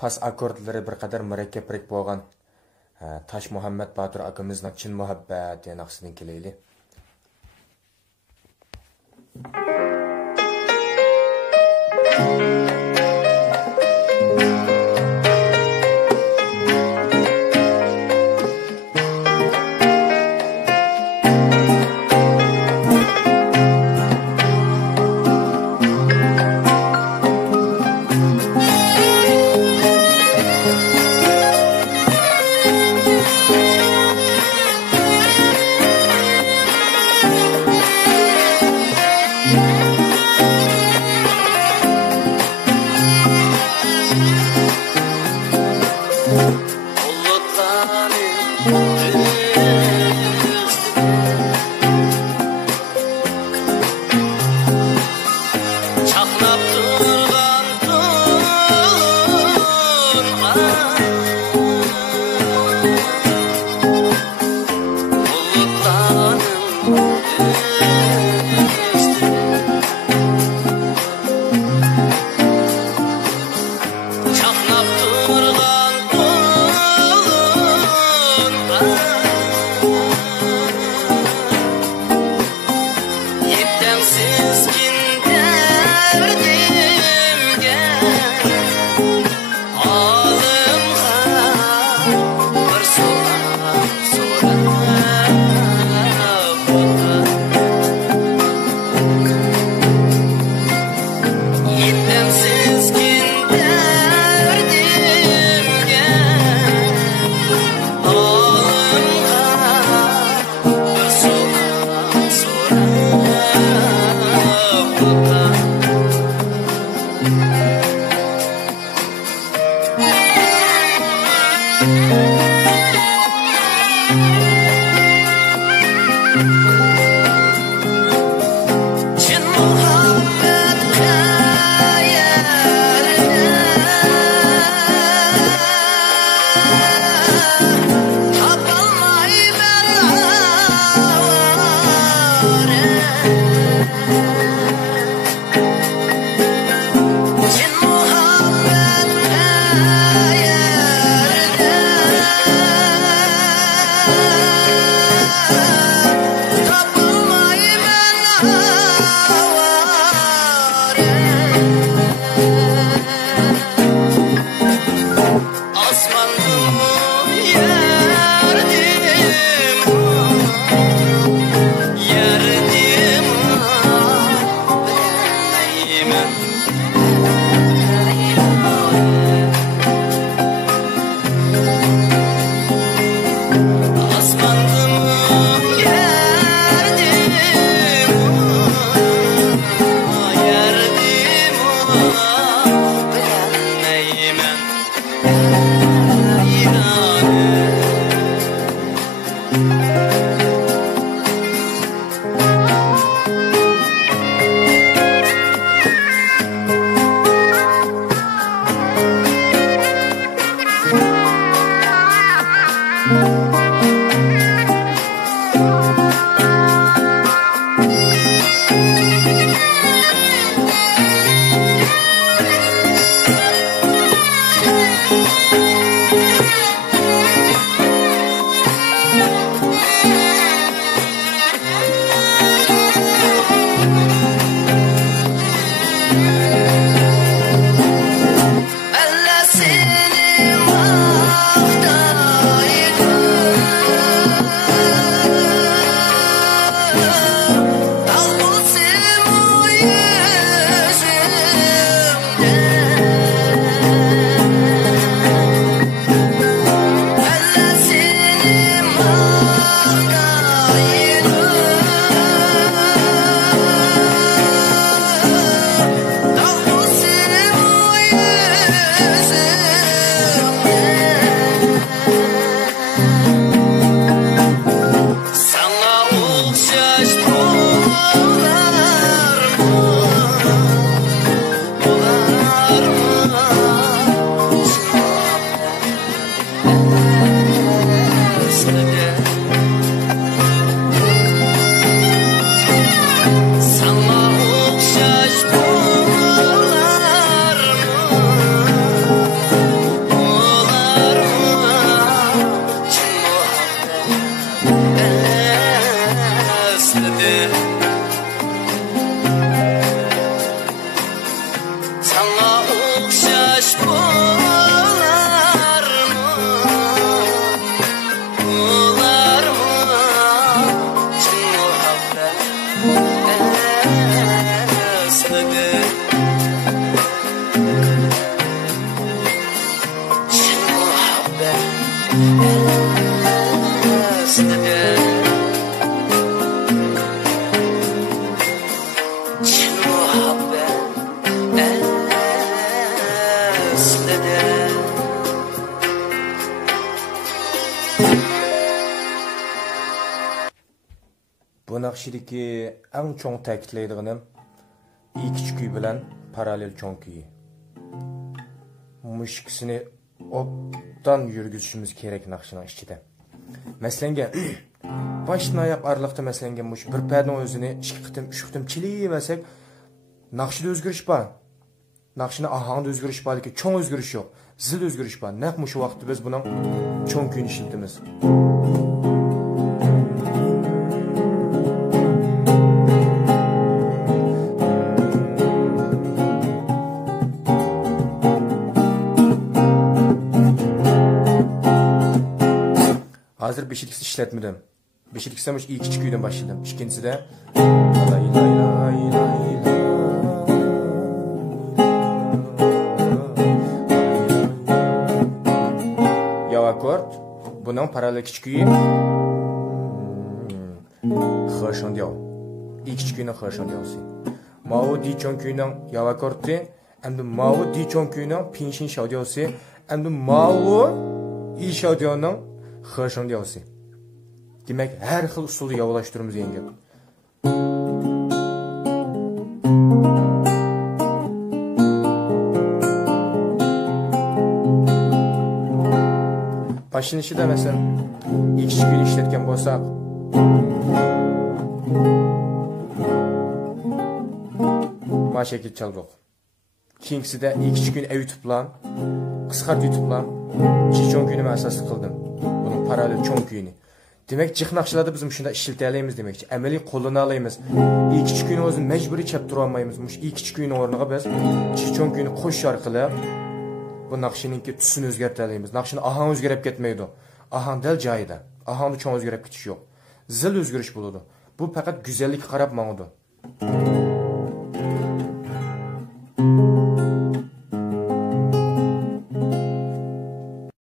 pas akkordlari bir qadar murakkabroq bo'lgan Tащмухаммат Batur akamizning Чин Мухаббат degan naqshidan kelaylik. Bu naqshidagi eng cho'ng ta'kidlaydiganim ikki kuy bilan parallel cho'ng kuyi. Mushkisini obdan yurgizishimiz kerak naqshining ichida. Masalan, boshdan oyoq oraliqda masalan, mush bir padning o'zini 2 qitim, 3 qitim chilayversak, naqshida o'zgarish bor. Naqshini ahangda o'zgarish bor, lekin cho'ng o'zgarish yo'q. Zil o'zgarish bor. Naq mush vaqtda biz buning cho'ng kuyini ishlatamiz. Hazır beşilikisi işletmedim. Beşilikisi demiş ilk küçük kuydan başladım. İkincisi de yav akord. Bunun paralel küçük kuyu xırşın diyor. İlk küçük kuyunun xırşın diyorsun. Mao di çon kuyunun yav akordu. Hem de Mao di çon kuyunun pinşin şav diyorsun. Hem de Mao i şav diyorsun. Xırşın diyorsun. Demek her xil usulda yavaştırımız yenge. Başlanışı da mesela ilk gün işletken bolsak ma şekil çaldık. Keyingisi de ilk gün YouTube'lan, qisqart YouTube'lan çoğun günümü asaslı kıldım. Bunun paralel çoğun kuyunu. Demek cık naqşlarda bizim şunda işletelayimiz demekçi. Əməli qollana alayımız. İlk küçük kuyunu özün mecburi çəp duralmayımız. Muş ilk küçük kuyunu ornağa biz çoğun kuyunu qoş arqılı bu naqşininki tüsünü özgərtəlayimiz. Naqşini ahan özgərəp getmeydi. Ahan dəl cayida. Ahanda çoğun özgərəp getiş yox. Zil özgəriş buludu. Bu faqat güzellik qarab mağıdı.